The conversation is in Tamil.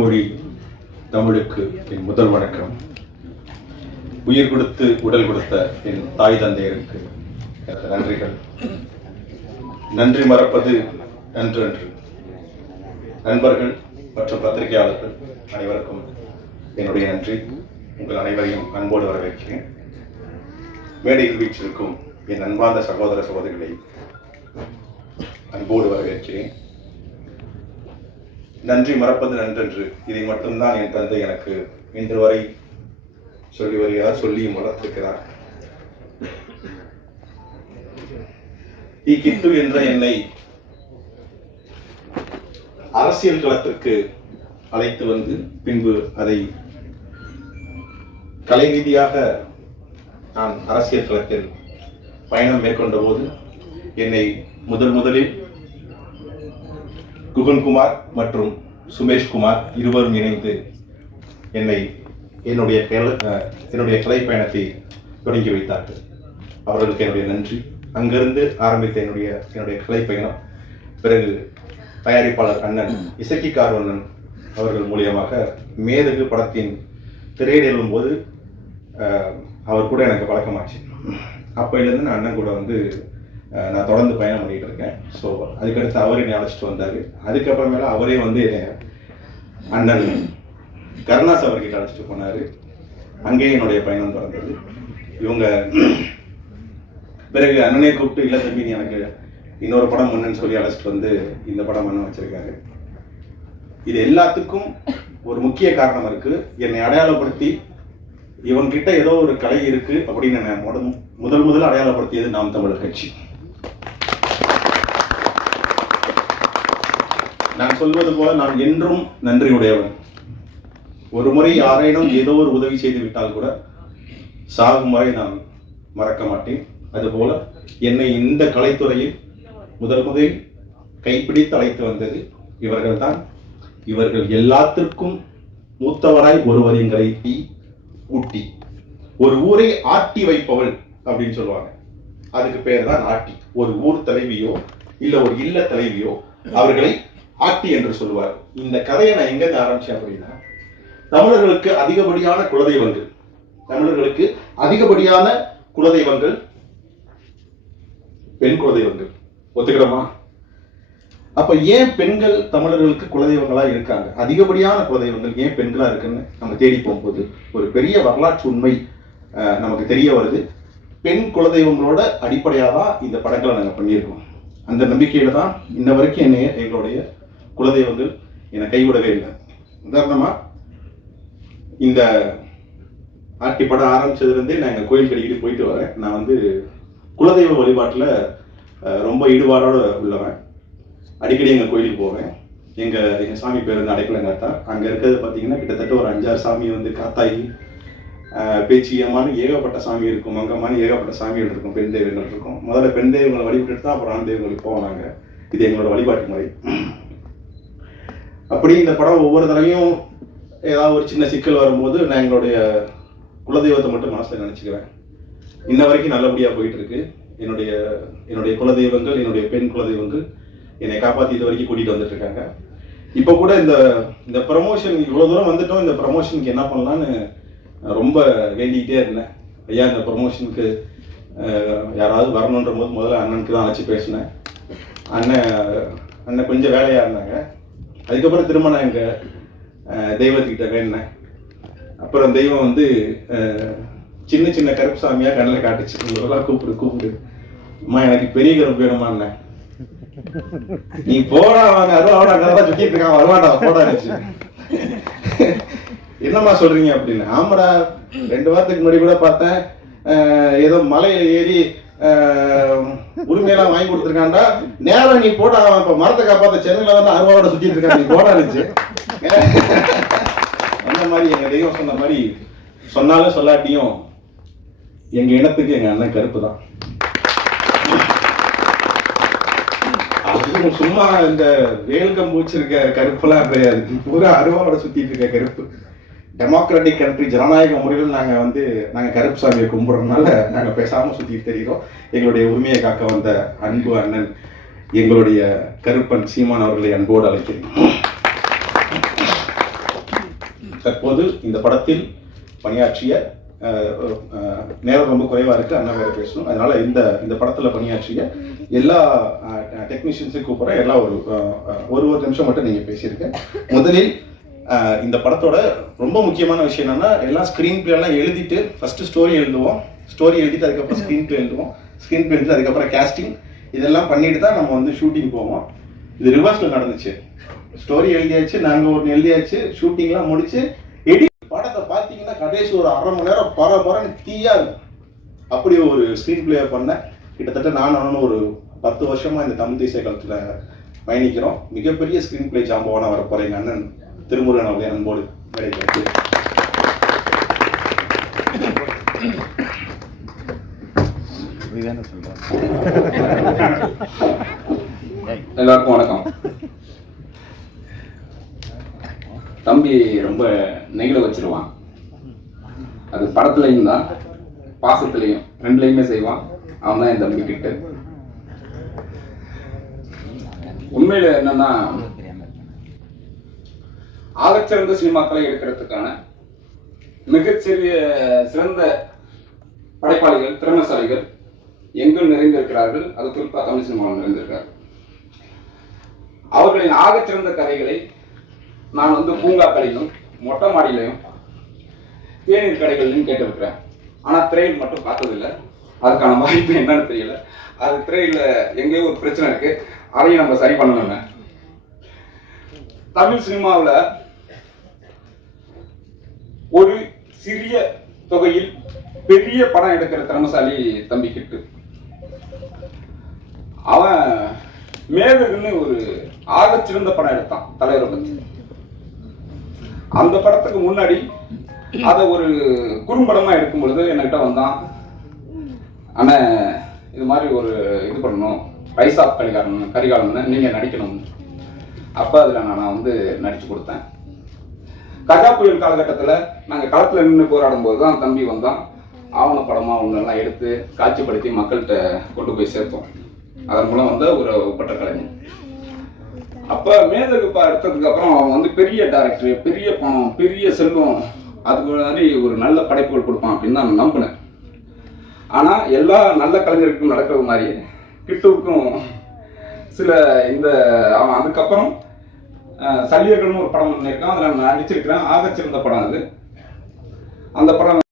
மொழி தமிழுக்கு என் முதல் வணக்கம். உயிர் கொடுத்து உடல் கொடுத்த என் தாய் தந்தையருக்கு எனது நன்றிகள். நன்றி மறப்பது நன்று. நண்பர்கள் மற்றும் பத்திரிகையாளர்கள் அனைவருக்கும் என்னுடைய நன்றி. உங்கள் அனைவரையும் அன்போடு வரவேற்கிறேன். மேடையில் வீற்றிருக்கும் என் அன்பார்ந்த சகோதர சகோதரிகளை அன்போடு வரவேற்கிறேன். நன்றி மறப்பது நன்றென்று, இதை மட்டும்தான் என் தந்தை எனக்கு இன்று வரை சொல்லி வருகிறார், சொல்லியும் வளர்த்திருக்கிறார். கிட்டு என்ற என்னை அரசியல் களத்திற்கு அழைத்து வந்து பின்பு அதை கலை ரீதியாக நான் அரசியல் களத்தில் பயணம் மேற்கொண்ட போது என்னை முதலில் குகன்குமார் மற்றும் சுமேஷ்குமார் இருவரும் இணைந்து என்னுடைய கலை பயணத்தை தொடங்கி வைத்தார்கள். அவர்களுக்கு என்னுடைய நன்றி. அங்கிருந்து ஆரம்பித்த என்னுடைய கலை பயணம் பிறகு தயாரிப்பாளர் அண்ணன் இசக்கி கார்வண்ணன் அவர்கள் மூலியமாக மேதகு படத்தின் திரையிடலும் போது அவர் கூட எனக்கு பழக்கமாச்சு. அப்பையிலேருந்து நான் அண்ணன் கூட வந்து நான் தொடர்ந்து பயணம் பண்ணிகிட்டு இருக்கேன். ஸோ அதுக்கடுத்து அவர் என்னை அழைச்சிட்டு வந்தார். அதுக்கப்புறமேல அவரே வந்து அண்ணன் கருணாஸ் அவர்கிட்ட அழைச்சிட்டு போனார். அங்கேயே என்னுடைய பயணம் தொடர்ந்தது. இவங்க பிறகு அண்ணனே கூப்பிட்டு இல்லை தம்பி எனக்கு இன்னொரு படம் ஒன்றுன்னு சொல்லி அழைச்சிட்டு வந்து இந்த படம் பண்ண வச்சிருக்காரு. இது எல்லாத்துக்கும் ஒரு முக்கிய காரணம் இருக்குது. என்னை அடையாளப்படுத்தி இவன்கிட்ட ஏதோ ஒரு கலை இருக்குது அப்படின்னு நான் முதல் அடையாளப்படுத்தியது நாம் தமிழர் கட்சி. நான் சொல்வது போல நான் என்றும் நன்றியுடையவன். ஒரு முறை யாரேனும் ஏதோ ஒரு உதவி செய்து விட்டால் கூட சாகும் வரை நான் மறக்க மாட்டேன். அதுபோல என்னை இந்த கலைத்துறையில் முதலில் கைப்பிடித்து அழைத்து வந்தது இவர்கள் தான். இவர்கள் எல்லாத்திற்கும் மூத்தவராய் ஒருவர் எங்களை ஊட்டி ஒரு ஊரை ஆட்டி வைப்பவள் அப்படின்னு சொல்லுவாங்க. அதுக்கு பேர் தான் ஆட்டி. ஒரு ஊர் தலைவியோ இல்ல ஒரு இல்ல தலைவியோ அவர்களை ஆட்டி என்று சொல்லுவார். இந்த கதையை நான் எங்க ஆரம்பிச்சேன் அப்படின்னா, தமிழர்களுக்கு அதிகப்படியான குலதெய்வங்கள் பெண் குலதெய்வங்கள். ஒத்துக்கிறோமா? அப்ப ஏன் பெண்கள் தமிழர்களுக்கு குலதெய்வங்களா இருக்காங்க? அதிகப்படியான குலதெய்வங்கள் ஏன் பெண்களா இருக்குன்னு நம்ம தேடி போகும்போது ஒரு பெரிய வரலாற்று உண்மை நமக்கு தெரிய வருது. பெண் குலதெய்வங்களோட அடிப்படையாக தான் இந்த படங்களை நாங்கள் பண்ணியிருக்கோம். அந்த நம்பிக்கையில தான் இன்ன வரைக்கும் எங்களுடைய குலதெய்வங்கள் என்னை கைவிடவே இல்லை. உதாரணமா இந்த ஆட்டி படம் ஆரம்பிச்சதுலேருந்தே நான் எங்கள் கோயில் கடிக்கிட்டு போயிட்டு வரேன். நான் வந்து குலதெய்வ வழிபாட்டில் ரொம்ப ஈடுபாடோடு உள்ளவன். அடிக்கடி எங்கள் கோயிலுக்கு போவேன். எங்கள் சாமி பேர் வந்து அடைக்கலங்காத்தா. அங்கே இருக்கிறது பார்த்தீங்கன்னா கிட்டத்தட்ட ஒரு 5-6 சாமி வந்து காத்தாயி, பேச்சியம்மானு ஏகப்பட்ட சாமி இருக்கும், மங்கம்மானு ஏகப்பட்ட சாமிகள் இருக்கும், பெண் தெய்வங்கள் இருக்கும். முதல்ல பெண் தெய்வங்களை வழிபட்டுட்டு தான் அப்புறம் ஆண் தெய்வங்களுக்கு போவோம் நாங்கள். இது எங்களோட வழிபாட்டு முறை. அப்படி இந்த படம் ஒவ்வொரு தடவையும் ஏதாவது ஒரு சின்ன சிக்கல் வரும்போது நான் எங்களுடைய குலதெய்வத்தை மட்டும் மனசில் நினச்சிக்குவேன். இன்ன வரைக்கும் நல்லபடியாக போயிட்டு இருக்கு. என்னுடைய குலதெய்வங்கள், என்னுடைய பெண் குலதெய்வங்கள் என்னை காப்பாற்றி இது வரைக்கும் கூட்டிகிட்டு வந்துட்டு இருக்காங்க. இப்போ கூட இந்த ப்ரமோஷன் இவ்வளோ தூரம் வந்துட்டோம், இந்த ப்ரமோஷனுக்கு என்ன பண்ணலான்னு ரொம்ப வேண்டிக்கிட்டே இருந்தேன். ஐயா இந்த ப்ரமோஷனுக்கு யாராவது வரணுன்ற போது முதல்ல அண்ணனுக்கு தான் அழைச்சி பேசினேன். அண்ணன் கொஞ்சம் வேலையாக இருந்தாங்க. அதுக்கப்புறம் திரும்ப நான் எங்கள் தெய்வத்துக்கிட்ட வேண்டினேன். அப்புறம் தெய்வம் வந்து சின்ன சின்ன கருப்பு சாமியாக கண்ணில் காட்டுச்சு. இவரெல்லாம் கூப்பிடு அம்மா எனக்கு பெரிய கருப்பு வேணுமான்னு. நீ போடா வாங்க அருவாடா கதை சுற்றிட்டு இருக்கான், வருவாடா போடாச்சு. என்னம்மா சொல்றீங்க அப்படின்னு. ஆமாடா 2 வாரத்துக்கு முன்னாடி கூட பார்த்தேன், ஏதோ மலையில ஏறி உரிமையெல்லாம் வாங்கி கொடுத்துருக்காண்டா. நேரம் நீ போட்டா இப்ப மரத்தை காப்பாத்த சென்னையில வந்து அருவாவோட சுத்திட்டு இருக்கான், நீ போடா இருந்துச்சு. அந்த மாதிரி எங்க தெய்வம் சொன்ன மாதிரி சொன்னாலும் சொல்லாட்டியும் எங்க இனத்துக்கு எங்க அண்ணன் கருப்பு தான். அதுவும் சும்மா இந்த வேல் கம்பு வச்சிருக்க கருப்புலாம் கிடையாது, பூரா அருவாவோட சுத்திட்டு இருக்க கருப்பு. டெமோக்ராட்டிக் கண்ட்ரி, ஜனநாயக முறையில் நாங்கள் கருப்பு சாமியை கும்பிட்றதுனால நாங்கள் பேசாமல் சுற்றிட்டு தெரிகிறோம். எங்களுடைய உரிமையை காக்க வந்த அன்பு அண்ணன் எங்களுடைய கருப்பன் சீமான் அவர்களை அன்போடு அழைக்கிறேன். தற்போது இந்த படத்தில் பணியாற்றிய நேரம் ரொம்ப குறைவாக இருக்குது, அண்ணா வேறு பேசணும். அதனால் இந்த படத்தில் பணியாற்றிய எல்லா டெக்னீஷியன்ஸையும் கூப்பிட்றேன். எல்லாம் ஒரு நிமிஷம் மட்டும் நீங்கள் பேசியிருக்கேன். முதலில் இந்த படத்தோட ரொம்ப முக்கியமான விஷயம் என்னென்னா, எல்லாம் ஸ்க்ரீன் பிளேலாம் எழுதிட்டு ஃபஸ்ட்டு ஸ்டோரி எழுதுவோம், ஸ்டோரி எழுதிட்டு அதுக்கப்புறம் ஸ்க்ரீன் பிளே எழுதுவோம், ஸ்க்ரீன் பிளே எழுதிட்டு அதுக்கப்புறம் கேஸ்டிங், இதெல்லாம் பண்ணிட்டு தான் நம்ம வந்து ஷூட்டிங் போவோம். இது ரிவர்ஸில் நடந்துச்சு. ஸ்டோரி எழுதியாச்சு, நாங்கள் ஒன்று எழுதியாச்சு, ஷூட்டிங்லாம் முடிச்சு படத்தை பார்த்தீங்கன்னா கடைசி ஒரு அரை மணி நேரம் பரபரன்னு தீயா இருக்கும். அப்படி ஒரு ஸ்க்ரீன் பிளே பண்ண கிட்டத்தட்ட நான் ஒரு 10 வருஷமா இந்த தமிழ் தேசிய களத்தில் பயணிக்கிறோம். மிகப்பெரிய ஸ்க்ரீன் பிளே ஜாம்பவான வர போற எங்கள் அண்ணன் திருமுருகன் அவருடைய அன்போடு கிடைக்கிறது. எல்லாருக்கும் வணக்கம். தம்பி ரொம்ப நெகிழ வச்சிருவான். அது படத்துலையும் தான், பாசத்துலையும், ரெண்டுலையுமே செய்வான். அவன் தான் என் தம்பி கிட்ட. உண்மையில என்னன்னா, ஆகச்சிறந்த சினிமாக்களை எடுக்கிறதுக்கான சிறந்த படைப்பாளிகள், திறமைசாலிகள் எங்கும் நிறைந்திருக்கிறார்கள். அது குறிப்பாக தமிழ் சினிமாவில் நிறைந்திருக்கிறார்கள். அவர்களின் ஆகச்சிறந்த கதைகளை நான் வந்து பூங்காக்களிலும் மொட்டை மாடியிலையும் தேநீர் கடைகளிலும் கேட்டிருக்கிறேன். ஆனால் திரையில் மட்டும் பார்த்ததில்லை. அதுக்கான வாய்ப்பு என்னன்னு தெரியல. அது திரையில் எங்கேயோ ஒரு பிரச்சனை இருக்கு, அதையும் நம்ம சரி பண்ணணுங்க. தமிழ் சினிமாவில் ஒரு சிறிய தொகையில் பெரிய படம் எடுக்கிற திறமசாலி தம்பி கிட்டு. அவன் மேகன்னு ஒரு ஆகச்சிறந்த படம் எடுத்தான் தலைவரை பத்தி. அந்த படத்துக்கு முன்னாடி அதை ஒரு குறும்படமா எடுக்கும் பொழுது என்கிட்ட வந்தான், ஆனா இது மாதிரி ஒரு இது பண்ணணும், பைசா கரிகாலன் நீங்க நடிக்கணும். அப்ப அதுல நான் வந்து நடிச்சு கொடுத்தேன். கஜா புயல் காலகட்டத்தில் நாங்கள் களத்தில் நின்று போராடும் போது தான் தம்பி வந்தான். ஆவண படமாக ஒன்றெல்லாம் எடுத்து காட்சிப்படுத்தி மக்கள்கிட்ட கொண்டு போய் சேர்த்தோம். அதன் மூலம் வந்து ஒரு ஒப்பற்ற கலைஞர். அப்போ மேதகுப்பா எடுத்ததுக்கு அப்புறம் அவன் வந்து பெரிய டைரக்டர், பெரிய பணம், பெரிய செல்வம், அதுக்கு மாதிரி ஒரு நல்ல படைப்புகள் கொடுப்பான் அப்படின்னு நான் நம்பினேன். ஆனால் எல்லா நல்ல கலைஞருக்கும் நடக்கிறது மாதிரி கிட்டுவுக்கும் சில அவன் அதுக்கப்புறம் சல்லியர்கள்னு ஒரு படம் பண்ணியிருக்கான். அதில் நான் நடிச்சிருக்கிறேன். ஆகச்சிறந்த படம் அது. அந்த படம்